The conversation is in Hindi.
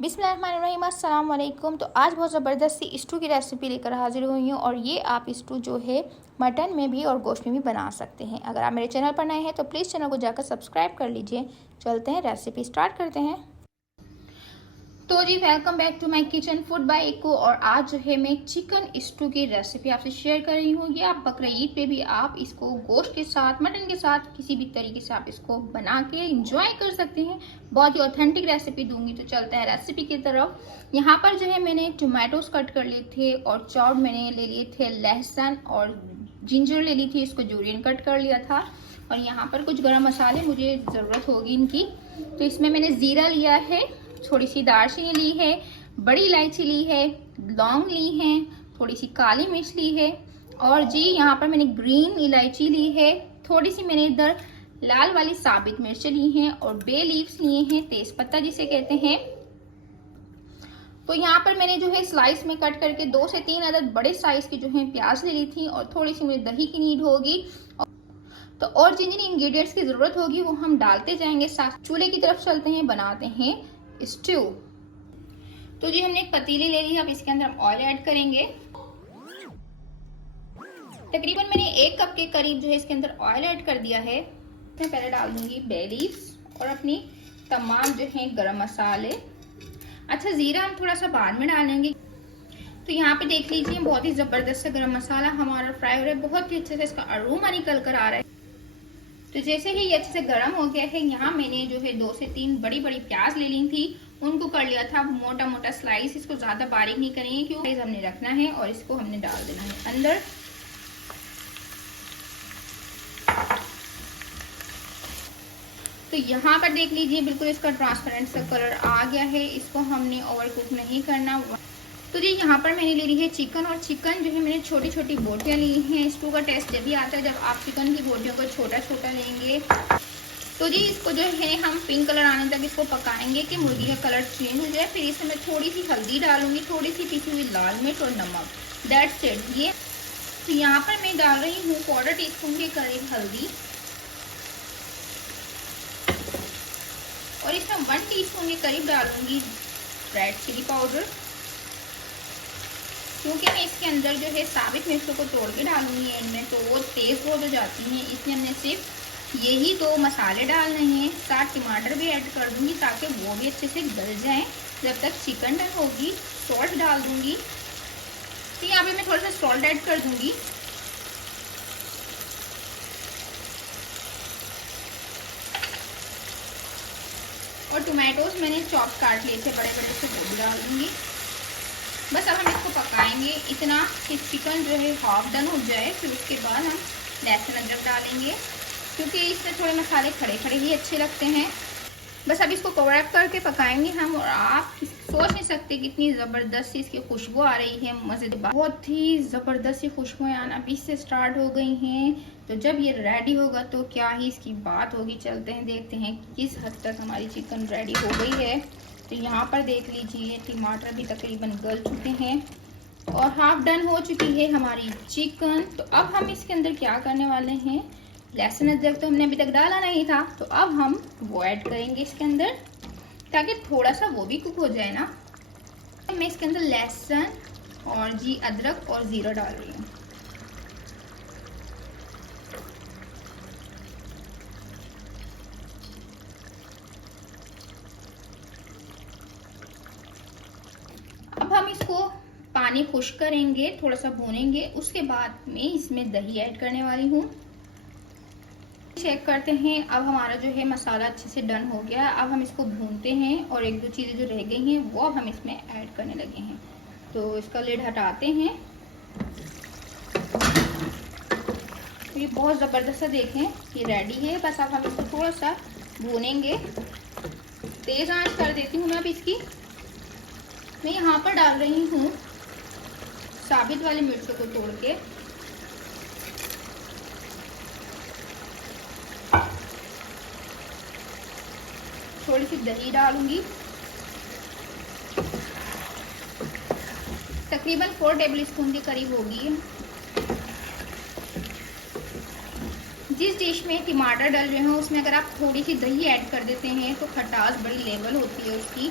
बिस्मिल्लाहिर्रहमानिर्रहीम, अस्सलाम वालेकुम। तो आज बहुत ज़बरदस्त सी स्टू की रेसिपी लेकर हाजिर हुई हूँ और ये आप स्टू जो है मटन में भी और गोश्त में भी बना सकते हैं। अगर आप मेरे चैनल पर नए हैं तो प्लीज़ चैनल को जाकर सब्सक्राइब कर लीजिए। चलते हैं, रेसिपी स्टार्ट करते हैं। तो जी welcome back to my kitchen food by Eko. और आज जो है मैं चिकन स्टू की रेसिपी आपसे शेयर कर रही हूँ। ये आप बकरीद पे भी आप इसको गोश्त के साथ, मटन के साथ, किसी भी तरीके से आप इसको बना के इंजॉय कर सकते हैं। बहुत ही ऑथेंटिक रेसिपी दूंगी। तो चलते हैं रेसिपी की तरफ। यहाँ पर जो है मैंने टोमेटोज कट कर लिए थे और चॉप्ड मैंने ले लिए थे लहसुन और जिंजर ले ली थी, इसको जूलियन कट कर लिया था। और यहाँ पर कुछ गरम मसाले मुझे ज़रूरत होगी इनकी। तो इसमें मैंने ज़ीरा लिया है, थोड़ी सी दालचीनी ली है, बड़ी इलायची ली है, लौंग ली है, थोड़ी सी काली मिर्च ली है और जी यहाँ पर मैंने ग्रीन इलायची ली है। थोड़ी सी मैंने इधर लाल वाली साबित मिर्च ली हैं और बे लीव्स लिए हैं, तेज पत्ता जिसे कहते हैं। तो यहाँ पर मैंने जो है स्लाइस में कट करके 2 से 3 अदद बड़े साइज की जो है प्याज ले ली थी और थोड़ी सी मुझे दही की नीड होगी। तो और जिन जिन इंग्रेडिएंट्स की जरूरत होगी वो हम डालते जाएंगे। साथ चूल्हे की तरफ चलते हैं, बनाते हैं स्ट्यू। तो जी हमने एक पतीली ले ली है, अब इसके अंदर हम ऑयल ऐड करेंगे। तकरीबन मैंने 1 कप के करीब जो है इसके अंदर ऑयल ऐड कर दिया है। मैं पहले डाल दूंगी बे लीव्स और अपनी तमाम जो है गरम मसाले। अच्छा, जीरा हम थोड़ा सा बाद में डालेंगे। तो यहाँ पे देख लीजिए बहुत ही जबरदस्त गरम मसाला हमारा फ्राई हो रहा है, बहुत ही अच्छे से इसका अरोमा निकल कर आ रहा है। तो जैसे ही ये अच्छे से गर्म हो गया है, यहाँ मैंने जो है 2 से 3 बड़ी बड़ी प्याज ले ली थी, उनको कर लिया था मोटा मोटा स्लाइस। इसको ज्यादा बारीक नहीं करेंगे क्योंकि हमने रखना है और इसको हमने डाल देना है अंदर। तो यहाँ पर देख लीजिए बिल्कुल इसका ट्रांसपेरेंट सा कलर आ गया है। इसको हमने ओवर कुक नहीं करना। तो जी यहाँ पर मैंने ले ली है चिकन, और चिकन जो है मैंने छोटी छोटी बोटियाँ ली हैं। स्टू का टेस्ट जब भी आता है जब आप चिकन की बोटियों को छोटा छोटा लेंगे। तो जी इसको जो है हम पिंक कलर आने तक इसको पकाएंगे कि मुर्गी का कलर चेंज हो जाए। फिर इसमें मैं थोड़ी सी हल्दी डालूंगी, थोड़ी सी पिसी हुई लाल मिर्च और नमक, दैट्स इट। ये तो यहाँ पर मैं डाल रही हूँ 1/4 टीस्पून के करीब हल्दी और इसमें 1 टीस्पून के करीब डालूंगी रेड चिली पाउडर, क्योंकि मैं इसके अंदर जो है साबित मिर्चों को तोड़ के डालूंगी एंड में, तो वो तेज बहुत हो जाती हैं। इसलिए हमने सिर्फ यही 2 मसाले डालने हैं। साथ टमाटर भी ऐड कर दूंगी ताकि वो भी अच्छे से गल जाएं। जब तक चिकन डन होगी सॉल्ट डाल दूंगी। तो यहाँ पे मैं थोड़ा सा सॉल्ट ऐड कर दूंगी। और टोमेटोज मैंने चॉप काट लिए थे बड़े बड़े से, वो भी डाल दूंगी। बस अब हम इसको पकाएंगे इतना कि चिकन जो है हाफ डन हो जाए। फिर उसके बाद हम लहसुन अदरक डालेंगे क्योंकि इसमें थोड़े मसाले खड़े खड़े ही अच्छे लगते हैं। बस अब इसको कवर अप करके पकाएंगे हम। और आप सोच नहीं सकते कितनी ज़बरदस्त इसकी खुशबू आ रही है, मज़ेदार, बहुत ही ज़बरदस्त खुशबुएं आना अभी से स्टार्ट हो गई हैं। तो जब ये रेडी होगा तो क्या ही इसकी बात होगी। चलते हैं देखते हैं किस हद तक हमारी चिकन रेडी हो गई है। तो यहाँ पर देख लीजिए टमाटर भी तकरीबन गल चुके हैं और हाफ डन हो चुकी है हमारी चिकन। तो अब हम इसके अंदर क्या करने वाले हैं, लहसुन अदरक तो हमने अभी तक डाला नहीं था, तो अब हम वो ऐड करेंगे इसके अंदर ताकि थोड़ा सा वो भी कुक हो जाए ना। तो मैं इसके अंदर लहसुन और जी अदरक और ज़ीरा डाल रही हूँ। अब हम इसको पानी खुश्क करेंगे, थोड़ा सा भूनेंगे। उसके बाद मैं इसमें दही ऐड करने वाली हूँ। चेक करते हैं, अब हमारा जो है मसाला अच्छे से डन हो गया। अब हम इसको भूनते हैं और 1-2 चीज़ें जो रह गई हैं वो अब हम इसमें ऐड करने लगे हैं। तो इसका लिड हटाते हैं। तो ये बहुत ज़बरदस्त सा देखें ये रेडी है। बस अब हम इसको थोड़ा सा भूनेंगे। तेज़ आंच कर देती हूँ मैं अब इसकी। मैं यहाँ पर डाल रही हूँ साबित वाली मिर्चों को तोड़ के। थोड़ी सी दही डालूंगी, तकरीबन 4 टेबल स्पून के करीब होगी। जिस डिश में टमाटर डल रहे हो उसमें अगर आप थोड़ी सी दही ऐड कर देते हैं तो खटास बड़ी लेवल होती है उसकी।